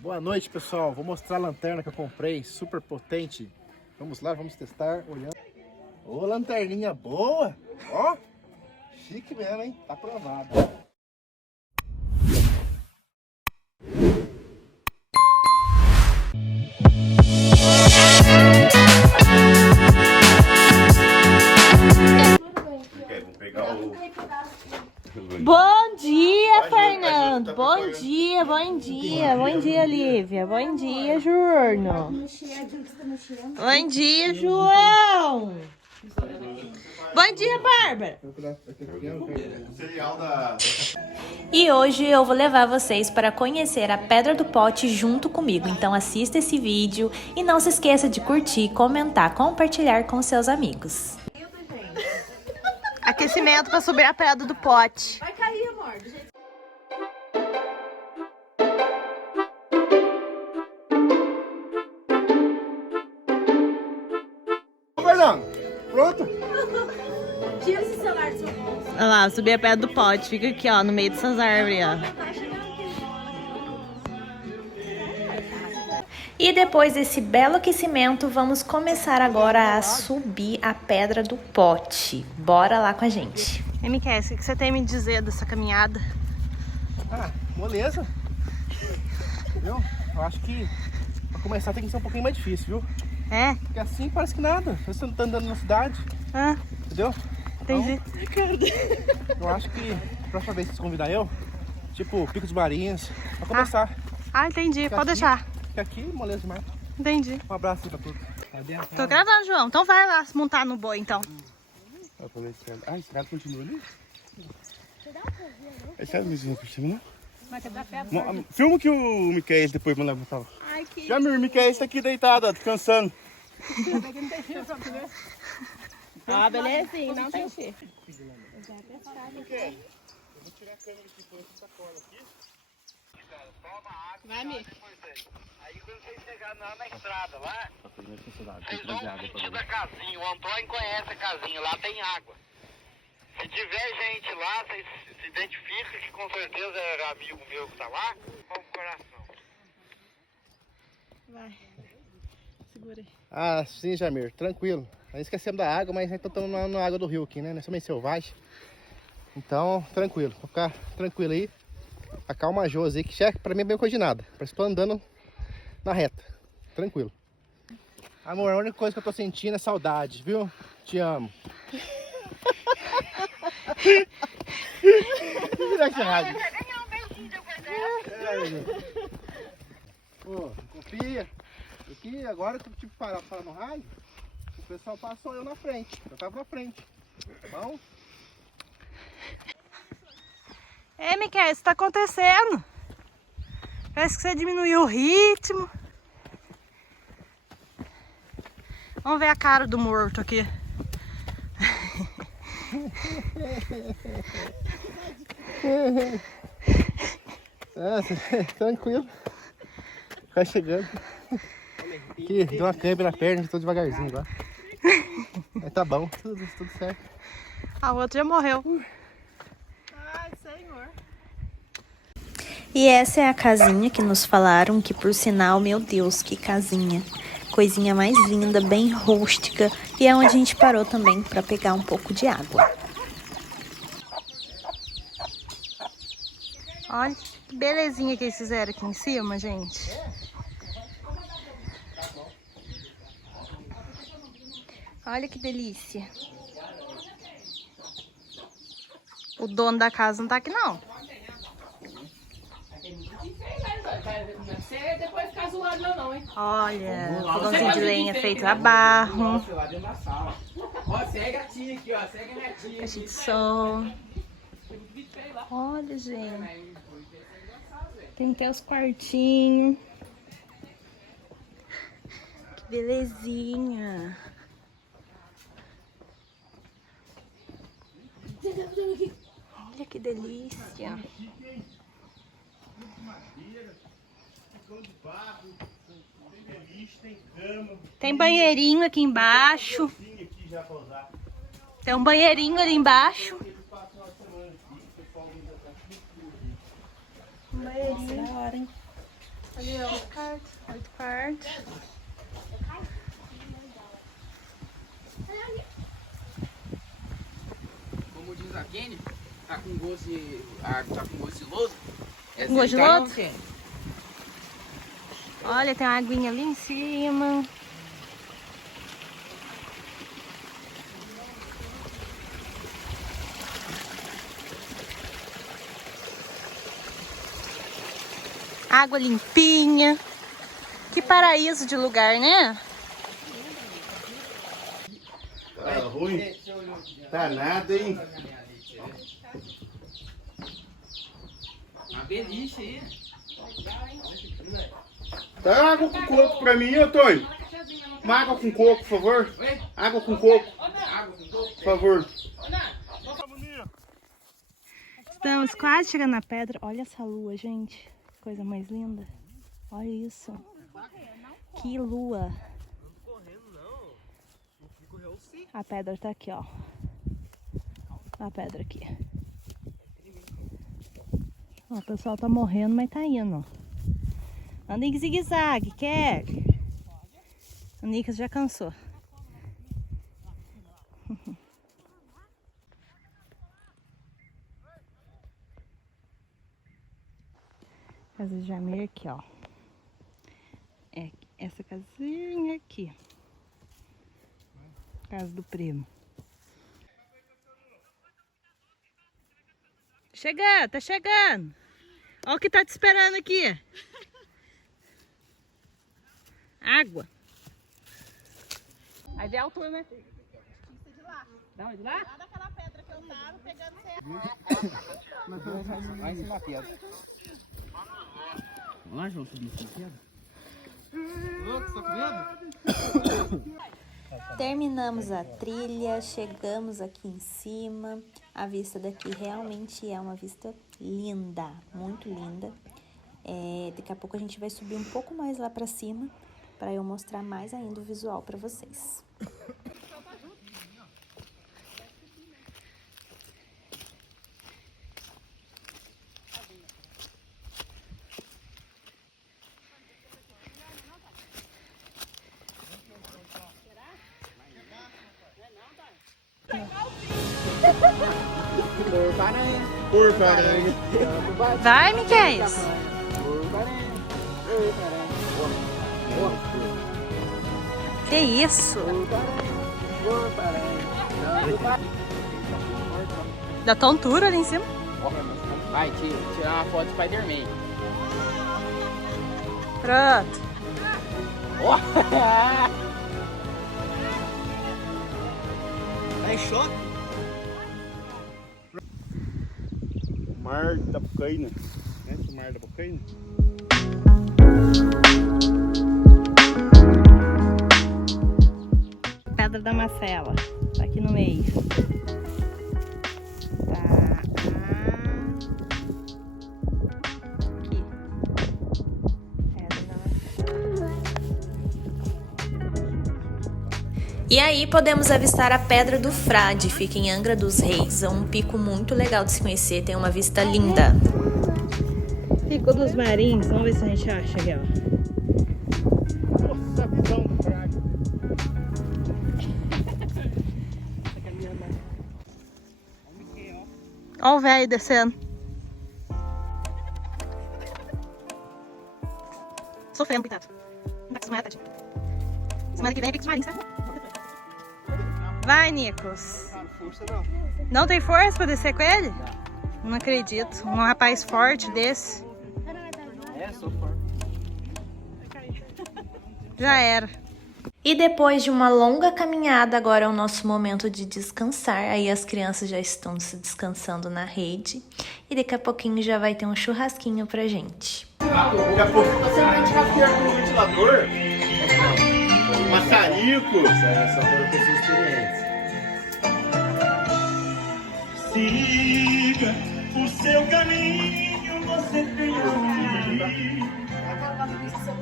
Boa noite, pessoal. Vou mostrar a lanterna que eu comprei, super potente. Vamos lá, vamos testar, olhando. Ô, lanterninha boa! Ó, chique mesmo, hein? Tá aprovado. Vou pegar o... Bom dia, Fernando. Bom dia, bom dia. Bom dia, Lívia. Bom dia, Jurno. Bom dia, João. Bom dia, Bárbara. Cereal da... E hoje eu vou levar vocês para conhecer a Pedra do Pote junto comigo. Então assista esse vídeo e não se esqueça de curtir, comentar, compartilhar com seus amigos. Aquecimento para subir a pedra do pote. Vai cair, amor. Do jeito... Ô, Fernando, pronto? Tira esse celular do seu bolso. Olha lá, subir a pedra do pote. Fica aqui, ó, no meio dessas árvores, ó. E depois desse belo aquecimento, vamos começar agora a subir a Pedra do Pote. Bora lá com a gente. MQS, o que você tem a me dizer dessa caminhada? Ah, moleza. Viu? Eu acho que pra começar tem que ser um pouquinho mais difícil, viu? É? Porque assim parece que nada. Você não tá andando na cidade, Ah, entendeu? entendi. Eu acho que a próxima vez que você convidar eu, tipo, Pico dos Marinhos, pra começar. Ah, entendi. Fica Pode aqui. deixar. Fica aqui, moleza demais. Entendi. Um abraço aí pra tudo. Tô gravando, João. Então vai lá se montar no boi, então. Ah, esse cara continua ali? Esse cara não vizinho por cima, não? Filma que o Miquel depois manda pra tela. Já meu Miquel tá aqui deitado, ó, descansando. Ah, belezinha. Não tem cheiro. Vai, amigo. Aí quando vocês chegarem lá na estrada, lá, vocês vão sentir da casinha. O Antônio conhece a casinha, lá tem água. Se tiver gente lá, vocês se identificam que com certeza é amigo meu que tá lá, com o coração. Vai. Segura aí. Ah, sim, Jamir, tranquilo. Nós esquecemos da água, mas nós estamos na água do rio aqui, né? Nós somos meio selvagens. Então, tranquilo. Vou ficar tranquilo aí. Acalma a Josi aí, que já pra mim é bem coordenada. Parece que tô andando na reta. Tranquilo. Amor, a única coisa que eu tô sentindo é saudade, viu? Te amo. Vira aqui, rádio. Pô, confia. Aqui, agora que eu tive que parar no rádio, o pessoal passou eu na frente. Eu tava na frente. Bom? Ei, Miquel, isso tá acontecendo? Parece que você diminuiu o ritmo. Vamos ver a cara do morto aqui. Tranquilo. Vai chegando. Aqui, deu uma câimbra na perna, tô devagarzinho agora. Mas tá bom, tudo certo. A outra já morreu. Ai, Senhor. E essa é a casinha que nos falaram, que por sinal, meu Deus, que casinha. Coisinha mais linda, bem rústica. E é onde a gente parou também para pegar um pouco de água. Olha que belezinha que eles fizeram aqui em cima, gente. Olha que delícia. O dono da casa não tá aqui, não. Olha, fogãozinho de lenha feito a barro. Caixa de som. Olha, gente. Tem até os quartinhos. Que belezinha. Olha que delícia. Tem banheirinho aqui embaixo. Tem um banheirinho ali embaixo. Um banheirinho. Ali, ó, 8 quartos. 8 quartos. Como diz a Kenny, tá com gosto de... a água tá com gosto de lodo. Com gosto de lodo? Olha, tem uma aguinha ali em cima. Água limpinha. Que paraíso de lugar, né? Tá ruim? Tá nada, hein? Uma beliche aí. Dá água com coco pra mim, Antônio. Uma água com coco, por favor. Água com coco. Água com coco. Por favor. Estamos quase chegando na pedra. Olha essa lua, gente. Coisa mais linda. Olha isso. Que lua. A pedra tá aqui, ó. A pedra aqui. Ó, o pessoal tá morrendo, mas tá indo. Anda em zigue-zague, quer? O Nicas já cansou. Casa de Jamir aqui, ó. É essa casinha aqui. Casa do primo. Chegando, tá chegando. Olha o que tá te esperando aqui. Água. Aí vem a altura, né? Da onde? Lá? Lá daquela pedra que eu tava pegando você. Vai em cima da pedra. Vamos lá, João, subir essa pedra. Louco, você tá com medo? Terminamos a trilha, chegamos aqui em cima. A vista daqui realmente é uma vista linda, muito linda. Daqui a pouco a gente vai subir um pouco mais lá pra cima, para eu mostrar mais ainda o visual para vocês. Porcaria. Vai, Miquel. Que isso? Da tontura ali em cima. Vai, tirar uma foto do Spider-Man. Pronto. Tá em choque? Mar da Bocaina. Conhece o Mar da Bocaina? Pedra da Macela. Tá aqui no meio. Tá. Aqui. Pedra da Macela. E aí podemos avistar a Pedra do Frade, fica em Angra dos Reis. É um pico muito legal de se conhecer, tem uma vista linda. Pico dos Marins, vamos ver se a gente acha aqui, ó. Nossa, visão do Frade. Ó o velho descendo. Sofrendo, coitado. Não tá acostumado, tadinho. Semana que vem é Pico dos Marins, tá? Vai, Nicos. Não tem força pra descer com ele? Não acredito. Um rapaz forte desse. Sou forte. Já era. E depois de uma longa caminhada, agora é o nosso momento de descansar. Aí as crianças já estão se descansando na rede. E daqui a pouquinho já vai ter um churrasquinho pra gente. Daqui a pouco tá sendo de café com ventilador. Maçarico. Só para pessoas experientes. Siga o seu caminho, você tem que ir.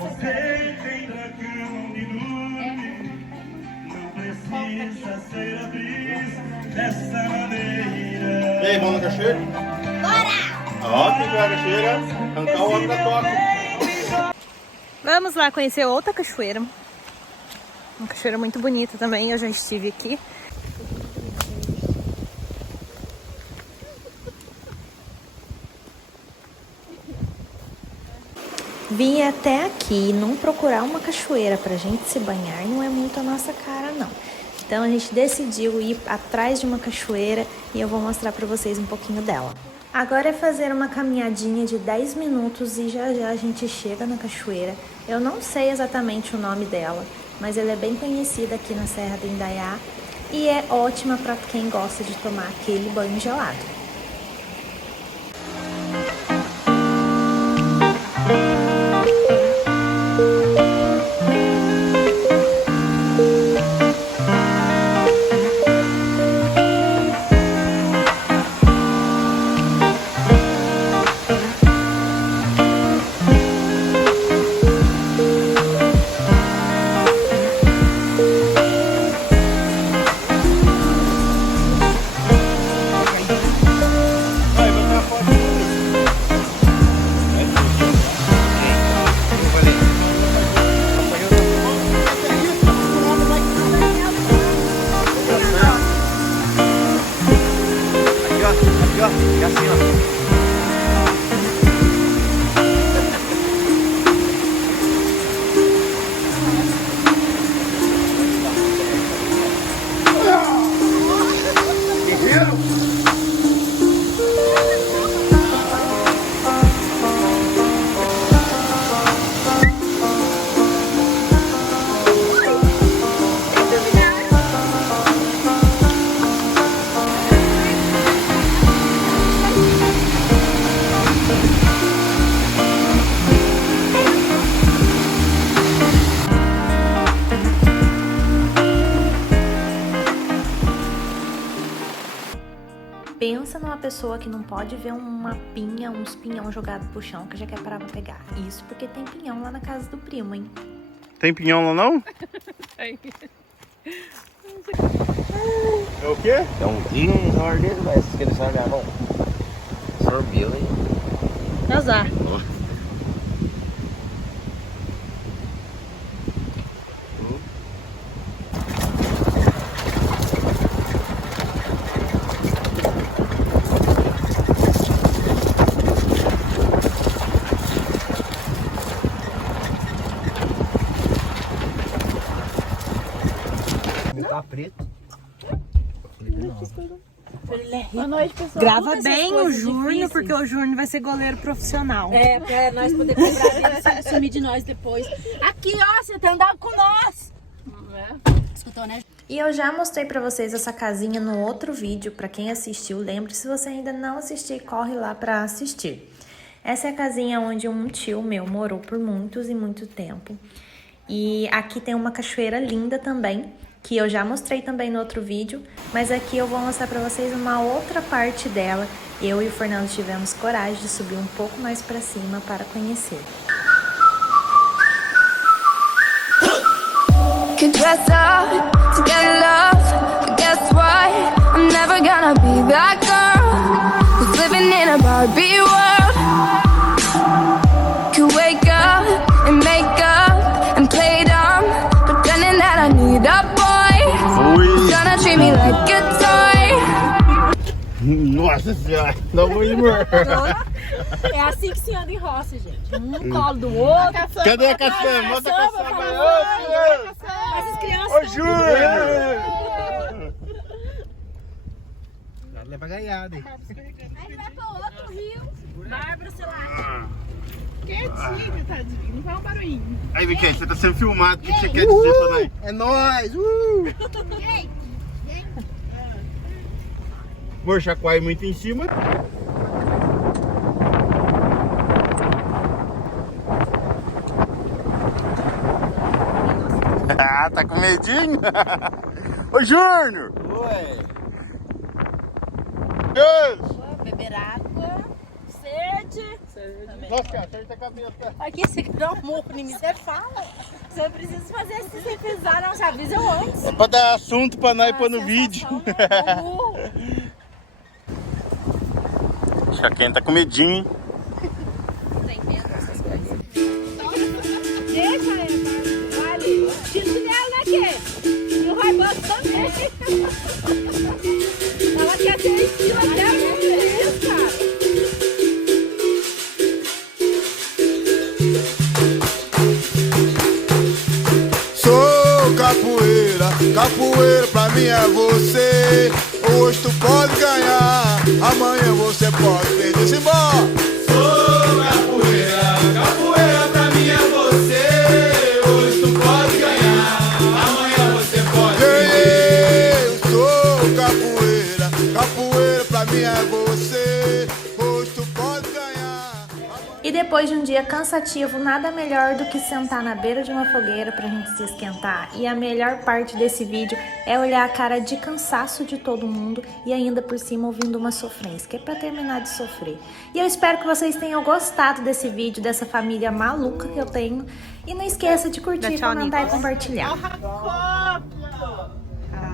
Você tem dragão de dormir. Não precisa ser a brisa dessa maneira. E aí, vamos na cachoeira? Bora! Ó, quem vai na cachoeira, arrancar o homem da toca. Vamos lá conhecer outra cachoeira. Uma cachoeira muito bonita também, eu já estive aqui. Vir até aqui e não procurar uma cachoeira pra gente se banhar não é muito a nossa cara, não. Então a gente decidiu ir atrás de uma cachoeira e eu vou mostrar pra vocês um pouquinho dela. Agora é fazer uma caminhadinha de 10 minutos e já já a gente chega na cachoeira. Eu não sei exatamente o nome dela, mas ela é bem conhecida aqui na Serra do Indaiá e é ótima para quem gosta de tomar aquele banho gelado. Pensa numa pessoa que não pode ver uma pinha, uns pinhão jogado pro chão que já quer parar pra pegar. Isso porque tem pinhão lá na casa do primo, hein? Tem pinhão lá não? Tem. É o quê? É um dinho dele, mas que eles sabem, não. Sorveu, hein? Azar. Tá preto. Boa noite, pessoal. Grava bem o Júnior, porque o Júnior vai ser goleiro profissional. É, pra nós poder cobrar dele sumir de nós depois. Aqui, ó, você tá andando com nós. Escutou, né? E eu já mostrei pra vocês essa casinha no outro vídeo, pra quem assistiu, lembre, se você ainda não assistiu, corre lá pra assistir. Essa é a casinha onde um tio meu morou por muitos e muito tempo. E aqui tem uma cachoeira linda também, que eu já mostrei também no outro vídeo, mas aqui eu vou mostrar pra vocês uma outra parte dela. Eu e o Fernando tivemos coragem de subir um pouco mais pra cima para conhecer. Could dress up to get love, but guess what? I'm never gonna be that girl who's living in a Barbie world. Could wake up and make up and play dumb, pretending that I need a boy, gonna treat me like a toy. Nossa senhora, dá um amor. É assim que se anda em roça, gente. Um no colo do outro. Cadê a caçamba? Mostra a caçamba. Essas crianças. Ô, Júnior! Leva gaiada, hein? Aí vai pra outro rio. Bárbara, sei lá. Quietinho, tadinho. Não faz um barulhinho. Aí, Miquel, você tá sendo filmado. O que você quer dizer pra nós? É nóis! Amor, chacoalhe muito em cima. Ah, tá com medinho? Ô, Júnior! Oi! Deus! Beber água. Sede. Nossa, cara, acerta a cabeça. Aqui, você quer dar um murro em mim, você fala. Você precisa fazer isso sem pisar, não. Você avisa eu antes. É pra dar assunto pra nós pôr no vídeo. Acho que a Ken tá com medinho, hein? Tem medo dessas coisas. capoeira pra mim é você. Hoje tu pode ganhar, amanhã você pode perder. Simbora! Sou capoeira, capoeira pra mim é você. Hoje tu pode ganhar, amanhã você pode perder. Eu sou capoeira, capoeira pra mim é você. Hoje tu pode ganhar. E depois de um dia cansativo, nada melhor do que sentar na beira de uma fogueira pra gente se esquentar. E a melhor parte desse vídeo é olhar a cara de cansaço de todo mundo e ainda por cima ouvindo uma sofrência, que é pra terminar de sofrer. E eu espero que vocês tenham gostado desse vídeo, dessa família maluca que eu tenho. E não esqueça de curtir, comentar e compartilhar.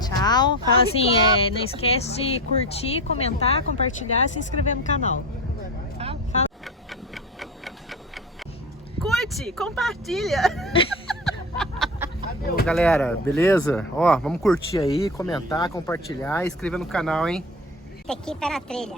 Tchau. Fala assim, não esquece de curtir, comentar, compartilhar e se inscrever no canal. Fala. Curte, compartilha. Ô, galera, beleza? Ó, vamos curtir aí, comentar, compartilhar e inscrever no canal, hein? Aqui para a trilha.